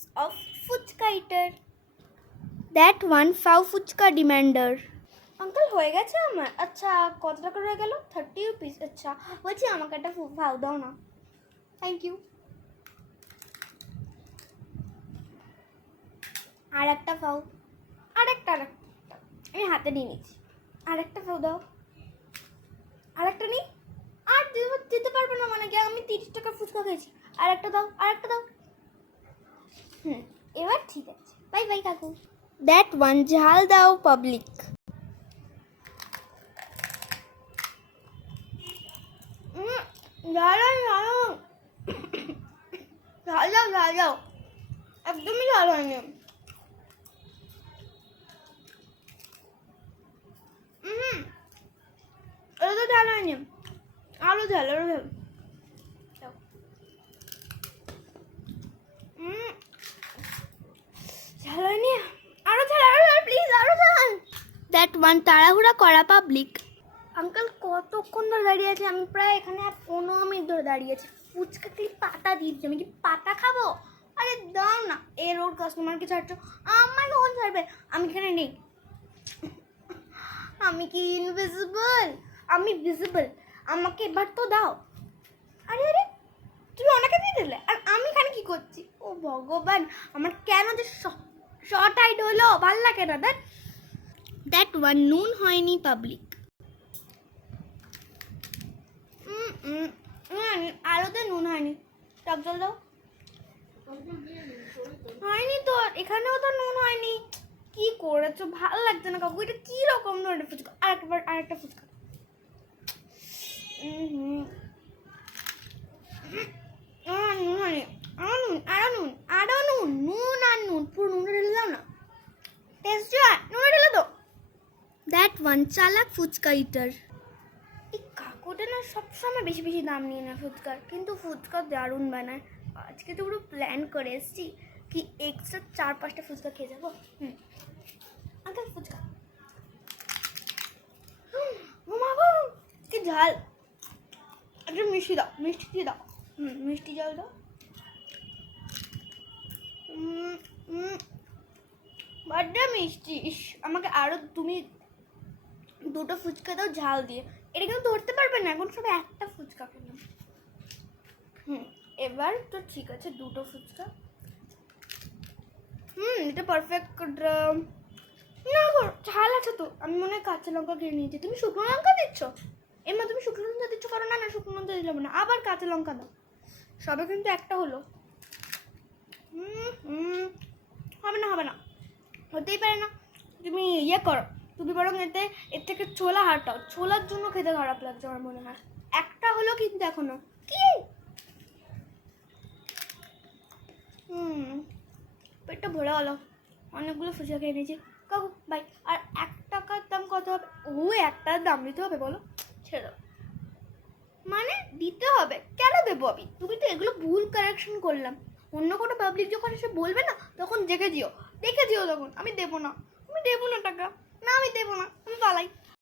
types of fuchka eater. That one ফাউ fuchka demander uncle হয়ে গেছে আমার? আচ্ছা কত টাকা রয়ে গেল? থার্টি রুপিস আচ্ছা বলছি আমাকে একটা ফাউ দাও না। থ্যাংক ইউ আর একটা ফাউ আর একটা আর একটা। আমি হাতে নিয়ে নিচ্ছি। আর একটা ফাউ দাও। আর একটা নিই আর দিতে- দিতে পারবে না মানে কি? আমি তিরিশ টাকা ফুচকা খেয়েছি। আর একটা দাও আর একটা দাও। হুম এবার ঠিক আছে। বাই বাই কাকু। দ্যাট ওয়ান ঝাল দাও পাবলিক ঝাল ঝাল ঝাল দাও ঝাল দাও একদমই ঝাল হয়নি হুম এটা তো ঝাল হয়নি আরও ঝাল আরও ঝাল দাও। উম, ঝাল হয়নি আরও ঝাল আরও ঝাল প্লিজ আরও ঝাল দ্যাট ওয়ান তাড়াহুড়া করা পাবলিক আঙ্কেল, কতক্ষণ ধরে দাঁড়িয়ে আছে? আমি প্রায় এখানে পনেরো মিনিট ধরে দাঁড়িয়ে আছি। ফুচকা খালি পাতা দিচ্ছে? আমি কি পাতা খাব? আরে দাও না। এর ওর কাস্টমারকে ছাড়ছো? আমার কখন ছাড়বে? আমি এখানে নেই। আমি কি ইনভিজিবল আমি ভিজিবল আমাকে এবার তো দাও। আরে আরে, তুমি ওনাকে দিয়ে দিলে? আর আমি এখানে কি করছি? ও ভগবান, আমার কেন যে শর্ট আইড হলো? ভালো লাগে না দ্যাট দ্যাট ওয়ান নুন হয়নি পাবলিক আলোতে নুন হয়নি। টক জল দাও। হয়নি তো এখানেও তো নুন হয়নি। কি করেছ? ভালো লাগছে না কাকু এটা কি রকম ফুচকা। আর একটা ফুচকা। উম হুম। আহ, নুন হয়নি। আরও নুন আরও নুন আরও নুন। নুন আর নুন। পুরো নুনটা ঢেলে দাও না। টেস্ট নুন ঢেলে দাও। দ্যাট ওয়ান চালাক ফুচকা ইটার এই কাকুটা না সবসময় বেশি বেশি দাম নিয়ে নেয় ফুচকার কিন্তু ফুচকা দারুণ বানায়। আজকে তো পুরো প্ল্যান করে এসেছি কি এক্সট্রা চার পাঁচটা ফুচকা খেয়ে যাব। হুম। আঙ্কেল ফুচকা। হুম, ও মা গো, কি ঝাল। একটু মিষ্টি দাও মিষ্টি দিয়ে দাও। হুম মিষ্টি জল দাও। উম, উম, বড্ড মিষ্টি ইস আমাকে আরও তুমি দুটো ফুচকা দাও, ঝাল দিয়ে। এটা কিন্তু ধরতে পারবে না, এখন সব একটা ফুচকা খেলাম হুম, এবার তো ঠিক আছে, দুটো ফুচকা। হুম, এটা পারফেক্ট না গো, ঝাল আছে তো। আমি মনে হয় কাঁচা লঙ্কা কিনে নিয়েছি। তুমি শুকনো লঙ্কা দিচ্ছ? এমা, তুমি শুকনো লঙ্কা দিচ্ছ কারণ না না, শুকনো লঙ্কা দিলাম না। আবার কাঁচা লঙ্কা দাও। সবে কিন্তু একটা হলো। হুম হুম, হবে না হবে না। হতেই পারে না। তুমি ইয়ে করো। তুমি বরং এতে, এর থেকে ছোলা হাটাও ছোলার জন্য খেতে খারাপ লাগছে আমার মনে হয়। একটা হলো কিন্তু এখনও। কি? হুম। পেটটা ভরে গেলো। অনেকগুলো ফুচকা খেয়ে নিয়েছি। কাকু বাই আর এক টাকার দাম কত হবে? ও, একটার দাম দিতে হবে, বলো। ছেড়ে মানে দিতে হবে? কেন দেবো আমি? তুমি তো এগুলো ভুল কারেকশন করলাম। অন্য কোনো পাবলিক যখন এসে বলবে না, তখন জেগে দিও। দেখে দিও তখন। আমি দেবো না। আমি দেবো না টাকা। না আমি দেবো না আমি পালাই।